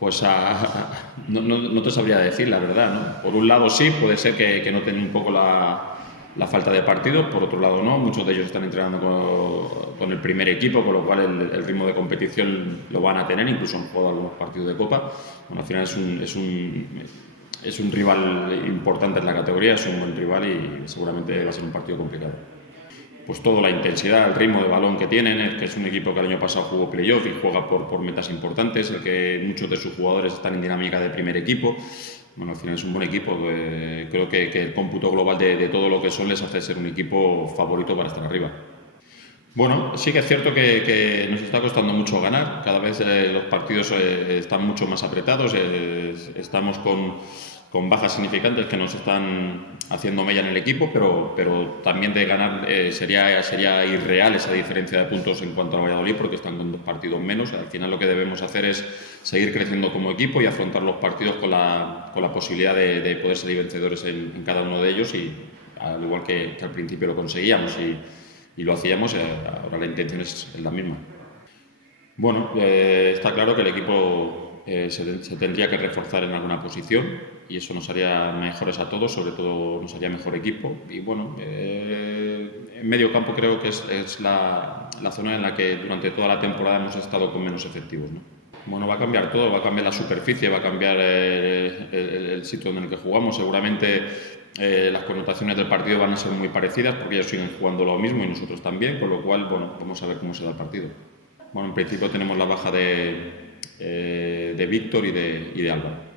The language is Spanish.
Pues no te sabría decir, la verdad, ¿no? Por un lado sí, puede ser que noten un poco la falta de partido, por otro lado no. Muchos de ellos están entrenando con el primer equipo, con lo cual el ritmo de competición lo van a tener, incluso han jugado algunos partidos de Copa. Bueno, al final es un rival importante en la categoría, es un buen rival y seguramente va a ser un partido complicado. Pues toda la intensidad, el ritmo de balón que tienen, es que es un equipo que el año pasado jugó playoff y juega por metas importantes, el que muchos de sus jugadores están en dinámica de primer equipo. Bueno, al final es un buen equipo. Creo que el cómputo global de todo lo que son les hace ser un equipo favorito para estar arriba. Bueno, sí que es cierto que nos está costando mucho ganar. Cada vez los partidos están mucho más apretados. Estamos con bajas significantes que nos están haciendo mella en el equipo, pero también de ganar sería irreal esa diferencia de puntos en cuanto a Valladolid, porque están con 2 partidos menos. Al final lo que debemos hacer es seguir creciendo como equipo y afrontar los partidos con la posibilidad de poder salir vencedores en cada uno de ellos, y al igual que al principio lo conseguíamos y lo hacíamos, ahora la intención es la misma. Bueno, está claro que el equipo se tendría que reforzar en alguna posición y eso nos haría mejores a todos, sobre todo nos haría mejor equipo. Y bueno, en medio campo creo que es la zona en la que durante toda la temporada hemos estado con menos efectivos, ¿no? Bueno, va a cambiar todo, va a cambiar la superficie, va a cambiar el sitio en el que jugamos. Seguramente las connotaciones del partido van a ser muy parecidas porque ellos siguen jugando lo mismo y nosotros también, con lo cual, bueno, vamos a ver cómo se da el partido. Bueno, en principio tenemos la baja de Víctor y de Álvaro.